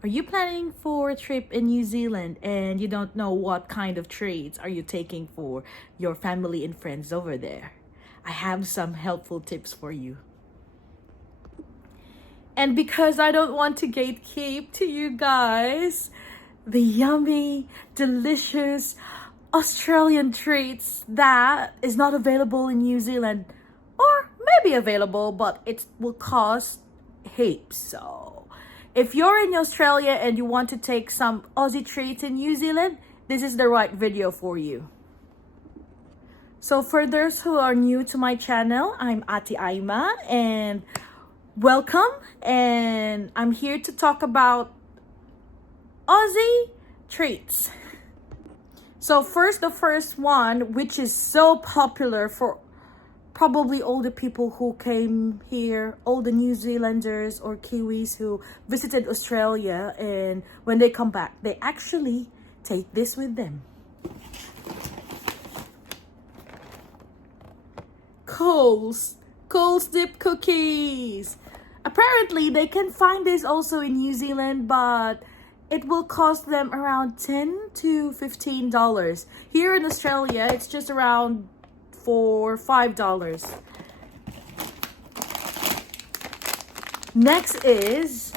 Are you planning for a trip in New Zealand and you don't know what kind of treats are you taking for your family and friends over there? I have some helpful tips for you. And because I don't want to gatekeep to you guys, the yummy, delicious Australian treats that is not available in New Zealand, or maybe available, but it will cost heaps. So if you're in Australia and you want to take some Aussie treats in New Zealand, this is the right video for you. So for those who are new to my channel, I'm Ate Aima and welcome, and I'm here to talk about Aussie treats. So the first one, which is so popular for probably all the people who came here, all the New Zealanders or Kiwis who visited Australia, and when they come back, they actually take this with them. Coles dip cookies. Apparently, they can find this also in New Zealand, but it will cost them around $10 to $15. Here in Australia, it's just around $4-5. Next is,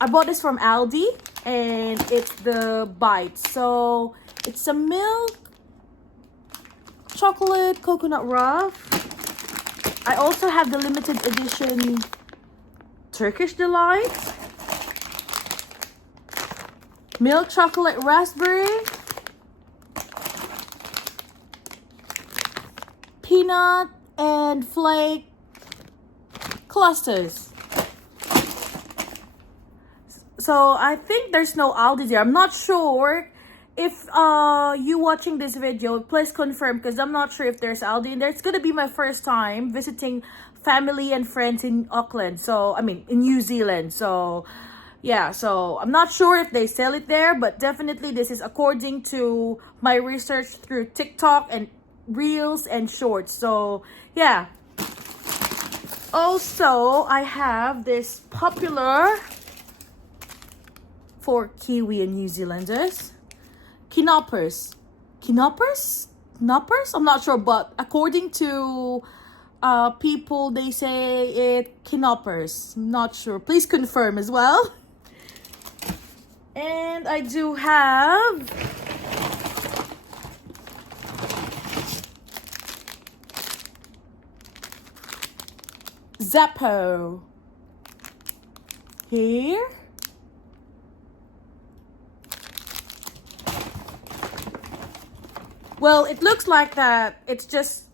I bought this from Aldi, and it's the Bites. So it's a milk chocolate coconut ruff. I also have the limited edition Turkish Delight, milk chocolate raspberry, peanut and flake clusters. So I think there's no Aldi there. I'm not sure. If you watching this video, please confirm, because I'm not sure if there's Aldi in there. It's gonna be my first time visiting family and friends in Auckland. So in New Zealand. So yeah, so I'm not sure if they sell it there, but definitely this is according to my research through TikTok and Reels and Shorts. So yeah. Also, I have this popular for Kiwi and New Zealanders, Knoppers. I'm not sure, but according to people, they say it Knoppers. Not sure. Please confirm as well. And I do have Zappo here. Well, it looks like that it's just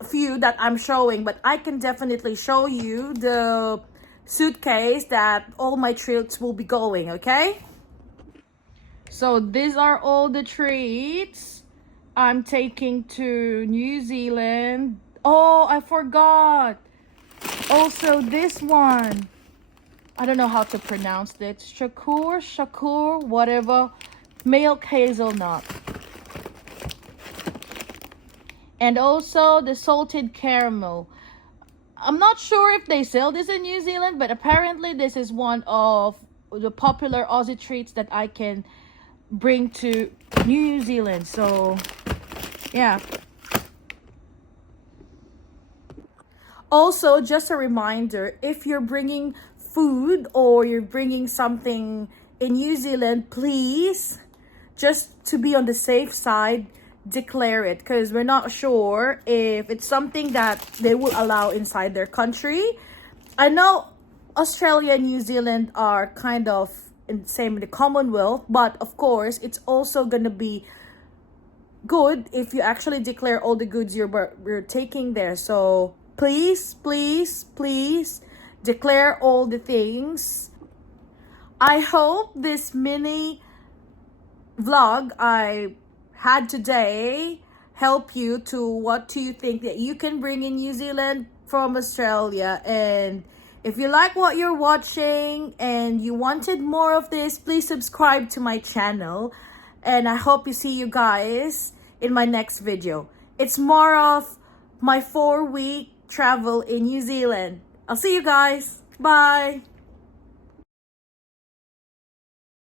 a few that I'm showing, but I can definitely show you the suitcase that all my treats will be going, okay? So these are all the treats I'm taking to New Zealand. Oh, I forgot. Also this one. I don't know how to pronounce it. Shakur, whatever. Milk hazelnut. And also the salted caramel. I'm not sure if they sell this in New Zealand, but apparently this is one of the popular Aussie treats that I can bring to New Zealand. So yeah. Also, just a reminder, if you're bringing food or you're bringing something in New Zealand, please, just to be on the safe side, declare it, because we're not sure if it's something that they will allow inside their country. I know Australia and New Zealand are kind of in the Commonwealth, but of course it's also gonna be good if you actually declare all the goods you're taking there. So please declare all the things. I hope this mini vlog I had today help you to what do you think that you can bring in New Zealand from Australia. And if you like what you're watching and you wanted more of this, please subscribe to my channel, and I hope you see you guys in my next video. It's more of my 4-week travel in New Zealand. I'll see you guys. Bye.